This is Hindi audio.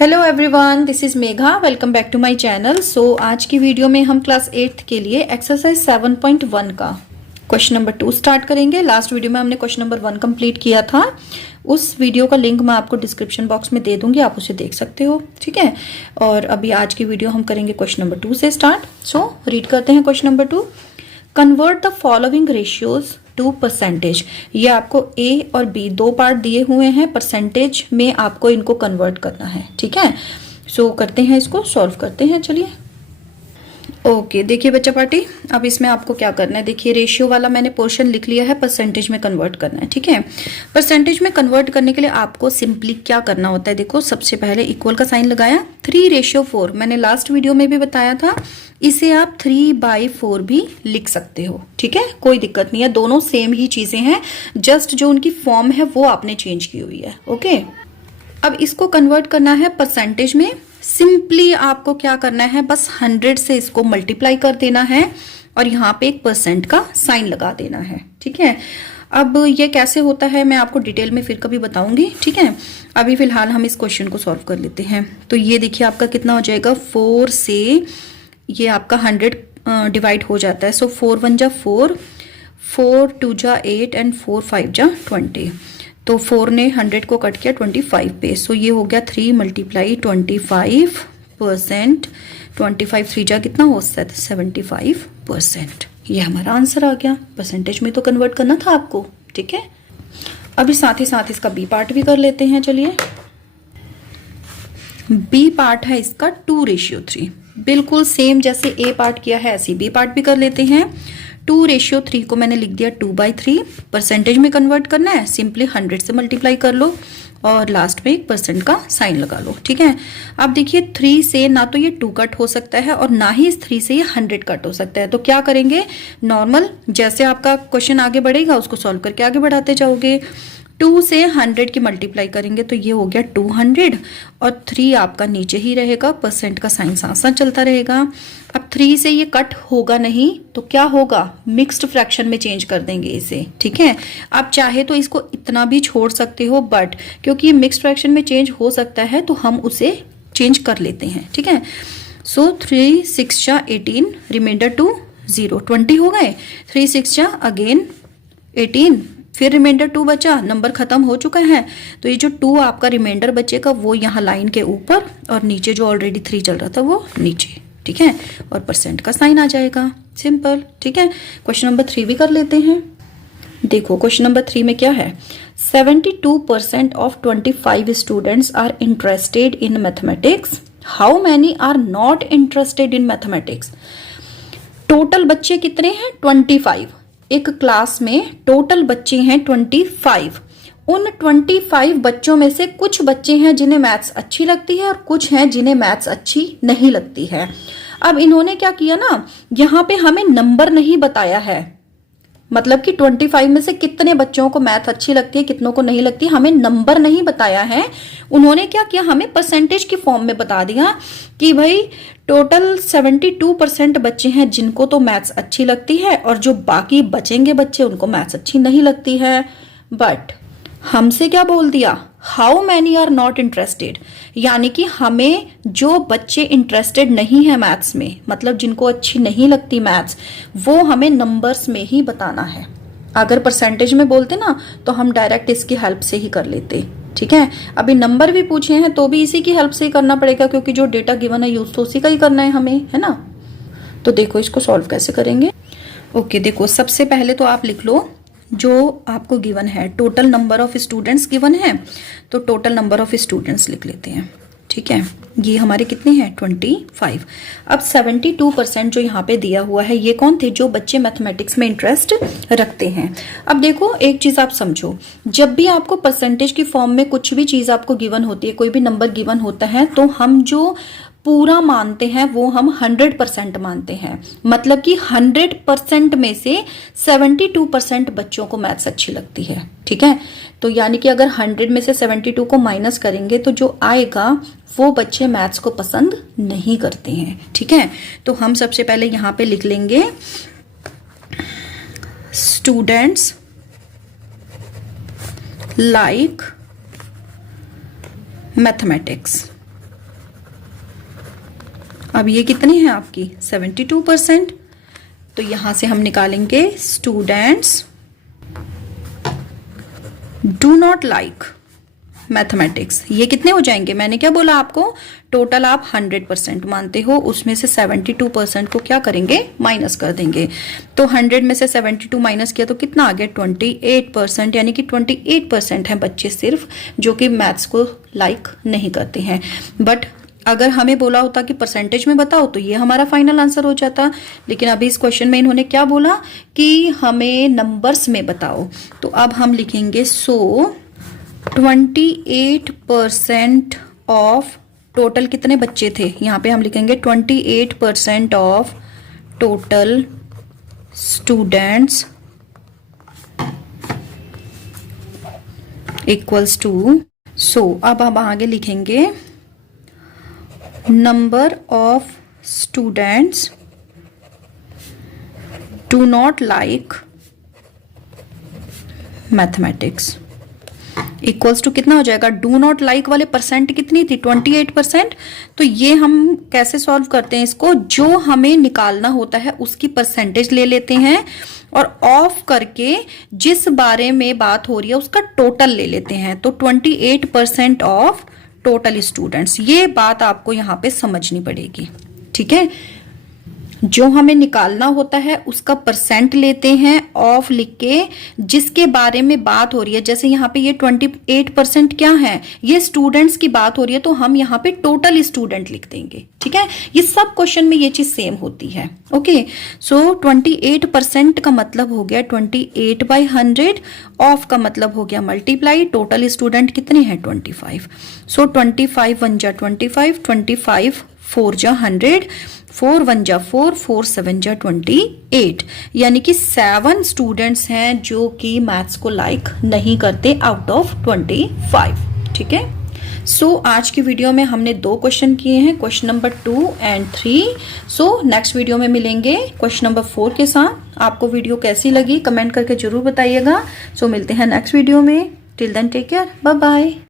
Hello everyone, this is Megha. Welcome back to my channel. So आज की वीडियो में हम क्लास 8th के लिए एक्सरसाइज 7.1 का क्वेश्चन नंबर 2 स्टार्ट करेंगे। लास्ट वीडियो में हमने क्वेश्चन नंबर 1 कंप्लीट किया था। उस वीडियो का लिंक मैं आपको डिस्क्रिप्शन बॉक्स में दे दूंगी, आप उसे देख सकते हो। ठीक है, और अभी आज की वीडियो हम करेंगे क्वेश्चन नंबर 2 से स्टार्ट। सो रीड करते हैं question number 2। Convert the following ratios to percentage. ये आपको ए और बी दो पार्ट दिए हुए हैं, परसेंटेज में आपको इनको कन्वर्ट करना है। ठीक है, सो करते हैं, इसको सॉल्व करते हैं। चलिए ओके, देखिए बच्चा पार्टी, अब इसमें आपको क्या करना है। देखिए रेशियो वाला मैंने पोर्शन लिख लिया है, परसेंटेज में कन्वर्ट करना है। ठीक है, परसेंटेज में कन्वर्ट करने के लिए आपको सिंपली क्या करना होता है। देखो सबसे पहले इक्वल का साइन लगाया, 3:4 मैंने लास्ट वीडियो में भी बताया था। इसे आप 3/4 भी लिख सकते हो। ठीक है, कोई दिक्कत नहीं है, दोनों सेम ही चीजें हैं, जस्ट जो उनकी फॉर्म है वो आपने चेंज की हुई है। ओके, अब इसको कन्वर्ट करना है परसेंटेज में। सिंपली आपको क्या करना है, बस 100 से इसको मल्टीप्लाई कर देना है और यहाँ पे एक % का साइन लगा देना है। ठीक है, अब ये कैसे होता है मैं आपको डिटेल में फिर कभी बताऊंगी। ठीक है, अभी फिलहाल हम इस क्वेश्चन को सॉल्व कर लेते हैं। तो ये देखिए आपका कितना हो जाएगा, 4 से ये आपका 100 डिवाइड हो जाता है। सो 4 1 जा 4, 4 2 जा 8 एंड 4 5 जा 20। तो 4 ने 100 को कट किया 25 पे। सो ये हो गया 3 × 25%। 25 3 जा कितना हो सकता है, 75%। ये हमारा आंसर आ गया। परसेंटेज में तो कन्वर्ट करना था आपको। ठीक है, अभी साथ ही साथ इसका बी पार्ट भी कर लेते हैं। चलिए, बी पार्ट है इसका 2:3, बिल्कुल सेम जैसे ए पार्ट किया है ऐसे बी पार्ट भी कर लेते हैं। 2:3 को मैंने लिख दिया 2/3। परसेंटेज में कन्वर्ट करना है, सिंपली 100 से मल्टीप्लाई कर लो और लास्ट में एक % का साइन लगा लो। ठीक है, अब देखिए 3 से ना तो ये 2 कट हो सकता है और ना ही इस 3 से ये 100 कट हो सकता है। तो क्या करेंगे, नॉर्मल जैसे आपका क्वेश्चन आगे बढ़ेगा उसको सॉल्व करके आगे बढ़ाते जाओगे। 2 से 100 की मल्टीप्लाई करेंगे तो ये हो गया 200 और 3 आपका नीचे ही रहेगा, % का साइन साथ साथ चलता रहेगा। अब 3 से ये कट होगा नहीं तो क्या होगा, मिक्स्ड फ्रैक्शन में चेंज कर देंगे इसे। ठीक है, आप चाहे तो इसको इतना भी छोड़ सकते हो, बट क्योंकि ये मिक्स्ड फ्रैक्शन में चेंज हो सकता है तो हम उसे चेंज कर लेते हैं। ठीक है, सो 3 6 जा 18, रिमाइंडर 2 0, 20 हो गए। 3 6 जा अगेन 18, फिर रिमाइंडर 2 बचा, नंबर खत्म हो चुका है। तो ये जो 2 आपका रिमाइंडर बचेगा वो यहाँ लाइन के ऊपर और नीचे जो ऑलरेडी 3 चल रहा था वो नीचे। ठीक है, और % का साइन आ जाएगा, सिंपल। ठीक है, क्वेश्चन नंबर 3 भी कर लेते हैं। देखो क्वेश्चन नंबर 3 में क्या है, 72% of 25 students are interested in mathematics, how many are not interested in mathematics. Total बच्चे कितने हैं, 25। एक क्लास में टोटल बच्चे हैं 25। उन 25 बच्चों में से कुछ बच्चे हैं जिन्हें मैथ्स अच्छी लगती है और कुछ हैं जिन्हें मैथ्स अच्छी नहीं लगती है। अब इन्होंने क्या किया ना, यहाँ पे हमें नंबर नहीं बताया है, मतलब कि 25 में से कितने बच्चों को मैथ अच्छी लगती है कितनों को नहीं लगती, हमें नंबर नहीं बताया है। उन्होंने क्या किया, हमें परसेंटेज की फॉर्म में बता दिया कि भाई टोटल 72% बच्चे हैं जिनको तो मैथ्स अच्छी लगती है और जो बाकी बचेंगे बच्चे उनको मैथ्स अच्छी नहीं लगती है। बट हमसे क्या बोल दिया, how many are not interested, यानी कि हमें जो बच्चे इंटरेस्टेड नहीं है मैथ्स में, मतलब जिनको अच्छी नहीं लगती मैथ्स, वो हमें नंबर्स में ही बताना है। अगर परसेंटेज में बोलते ना तो हम डायरेक्ट इसकी हेल्प से ही कर लेते। ठीक है, अभी नंबर भी पूछे हैं तो भी इसी की हेल्प से ही करना पड़ेगा, क्योंकि जो डेटा गिवन है यूज तो उसी का ही करना है हमें, है ना। तो देखो इसको सॉल्व कैसे करेंगे। ओके, देखो सबसे पहले तो आप लिख लो जो आपको गिवन है, total number of students given है, तो टोटल नंबर ऑफ स्टूडेंट्स लिख लेते हैं। ठीक है, ये हमारे कितने हैं, 25। अब 72% जो यहाँ पे दिया हुआ है ये कौन थे, जो बच्चे मैथमेटिक्स में इंटरेस्ट रखते हैं। अब देखो एक चीज आप समझो, जब भी आपको परसेंटेज की फॉर्म में कुछ भी चीज आपको गिवन होती है, कोई भी नंबर गिवन होता है, तो हम जो पूरा मानते हैं वो हम 100% मानते हैं। मतलब कि 100% में से 72% बच्चों को मैथ्स अच्छी लगती है। ठीक है, तो यानी कि अगर 100 में से 72 को माइनस करेंगे तो जो आएगा वो बच्चे मैथ्स को पसंद नहीं करते हैं। ठीक है, तो हम सबसे पहले यहाँ पे लिख लेंगे स्टूडेंट्स लाइक मैथमेटिक्स। अब ये कितनी है आपकी 72%। तो यहां से हम निकालेंगे students do not like mathematics. ये कितने हो जाएंगे, मैंने क्या बोला आपको, टोटल आप 100% मानते हो, उसमें से 72% को क्या करेंगे, माइनस कर देंगे। तो 100 में से 72 माइनस किया तो कितना आ गया 28%, यानी कि 28% है बच्चे सिर्फ जो कि मैथ्स को लाइक नहीं करते हैं। बट अगर हमें बोला होता कि परसेंटेज में बताओ तो ये हमारा फाइनल आंसर हो जाता, लेकिन अभी इस क्वेश्चन में इन्होंने क्या बोला कि हमें नंबर्स में बताओ। तो अब हम लिखेंगे 28% ऑफ टोटल कितने बच्चे थे, यहां पे हम लिखेंगे 28% of total students equals to. अब हम आगे लिखेंगे number of students do not like mathematics equals to कितना हो जाएगा, डू नॉट लाइक वाले परसेंट कितनी थी 28%। तो ये हम कैसे सॉल्व करते हैं इसको, जो हमें निकालना होता है उसकी परसेंटेज ले लेते हैं और ऑफ करके जिस बारे में बात हो रही है उसका टोटल ले लेते हैं। तो 28% ऑफ टोटल स्टूडेंट्स, ये बात आपको यहां पे समझनी पड़ेगी, ठीक है। जो हमें निकालना होता है उसका परसेंट लेते हैं, ऑफ लिख के जिसके बारे में बात हो रही है, जैसे यहाँ पे ये 28% क्या है, ये स्टूडेंट्स की बात हो रही है तो हम यहाँ पे टोटल स्टूडेंट लिख देंगे, ठीक है। ये सब क्वेश्चन में ये चीज सेम होती है। ओके, सो 28% का मतलब हो गया 28/100, ऑफ का मतलब हो गया मल्टीप्लाई, टोटल स्टूडेंट कितने हैं 25। सो 25 1 जा 25, 25 4 जा 100, 4 1 जा 4, 4 7 जा 28, यानी कि 7 स्टूडेंट्स हैं जो कि मैथ्स को लाइक नहीं करते आउट ऑफ 25, ठीक है। सो आज की वीडियो में हमने 2 क्वेश्चन किए हैं, question number 2 and 3। So next video में मिलेंगे क्वेश्चन नंबर 4 के साथ। आपको वीडियो कैसी लगी कमेंट करके जरूर बताइएगा। सो मिलते हैं नेक्स्ट वीडियो में, till then take care, bye bye.